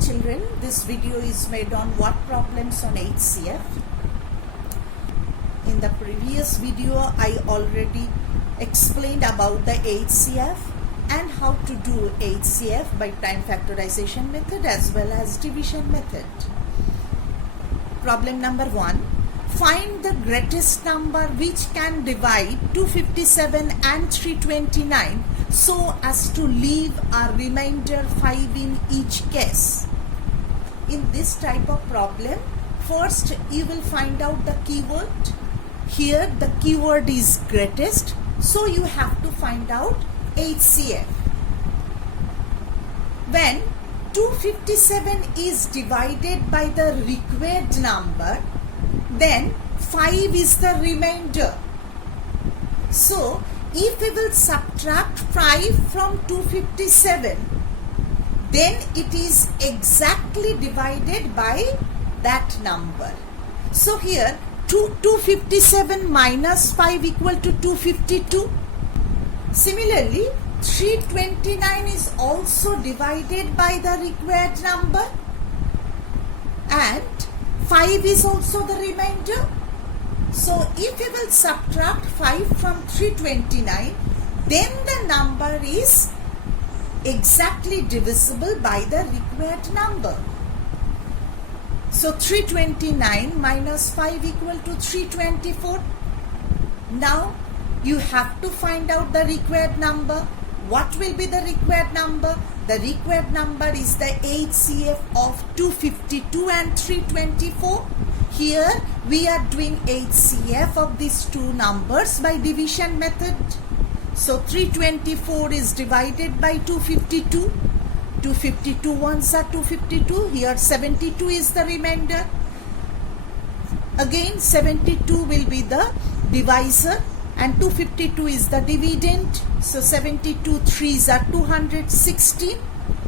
children, this video is made on what problems on HCF. In the previous video I already explained about the HCF and how to do HCF by time factorization method as well as division method. Problem number 1. Find the greatest number which can divide 257 and 329 so as to leave a remainder 5 in each case. In this type of problem, first you will find out the keyword. Here the keyword is greatest, so you have to find out HCF. When 257 is divided by the required number, then 5 is the remainder. So if we will subtract 5 from 257, then it is exactly divided by that number. So here 257 minus 5 equal to 252. Similarly, 329 is also divided by the required number and 5 is also the remainder. So if we will subtract 5 from 329, then the number is exactly divisible by the required number. So 329 minus 5 equal to 324. Now you have to find out the required number. What will be the required number? The required number is the HCF of 252 and 324. Here we are doing HCF of these two numbers by division method. So 324 is divided by 252. 252 ones are 252. Here 72 is the remainder. Again 72 will be the divisor and 252 is the dividend. So 72 threes are 216.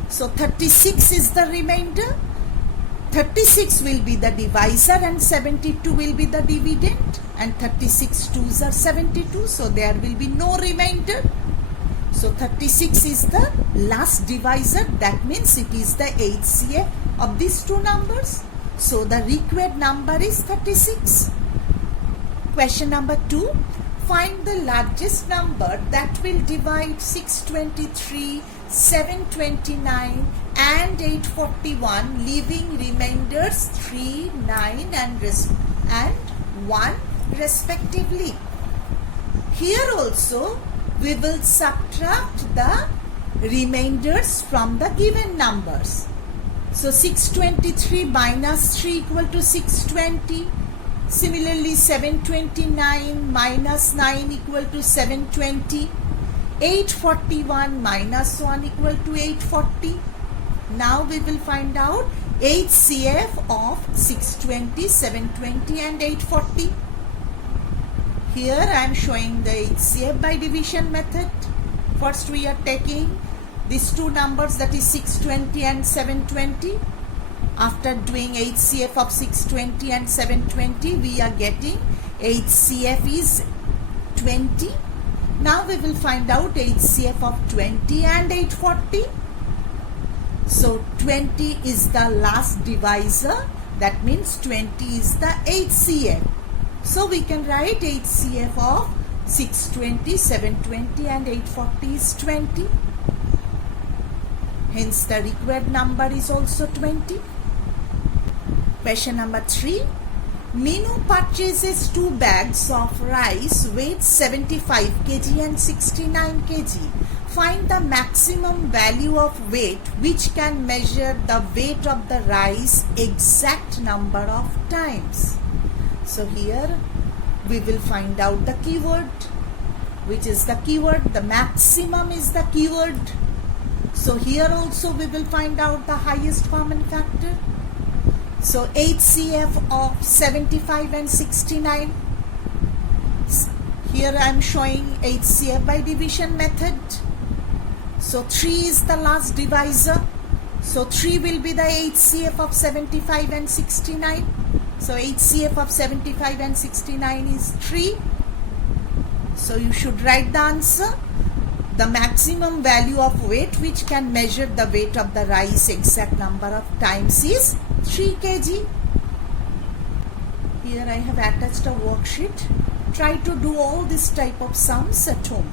So 36 is the remainder. 36 will be the divisor and 72 will be the dividend, and 36 twos are 72, so there will be no remainder. So 36 is the last divisor, that means it is the HCF of these two numbers. So the required number is 36. Question number 2. Find the largest number that will divide 623, 729 and 841, leaving remainders 3, 9 and 1 respectively. Here also we will subtract the remainders from the given numbers. So 623 minus 3 equal to 620. Similarly 729 minus 9 equal to 720. 841 minus 1 equal to 840. Now we will find out HCF of 620, 720 and 840. Here I am showing the HCF by division method. First we are taking these two numbers, that is 620 and 720. After doing HCF of 620 and 720, we are getting HCF is 20. Now we will find out HCF of 20 and 840. So 20 is the last divisor, that means 20 is the HCF. So we can write HCF of 620, 720 and 840 is 20. Hence the required number is also 20. Question number 3. Minu purchases 2 bags of rice weight 75 kg and 69 kg. Find the maximum value of weight which can measure the weight of the rice exact number of times. So here we will find out the keyword. Which is the keyword? The maximum is the keyword. So here also we will find out the highest common factor. So HCF of 75 and 69. Here I am showing HCF by division method. So 3 is the last divisor. So 3 will be the HCF of 75 and 69. So HCF of 75 and 69 is 3. So you should write the answer. the maximum value of weight which can measure the weight of the rice exact number of times is 3 kg. Here I have attached a worksheet. Try to do all this type of sums at home.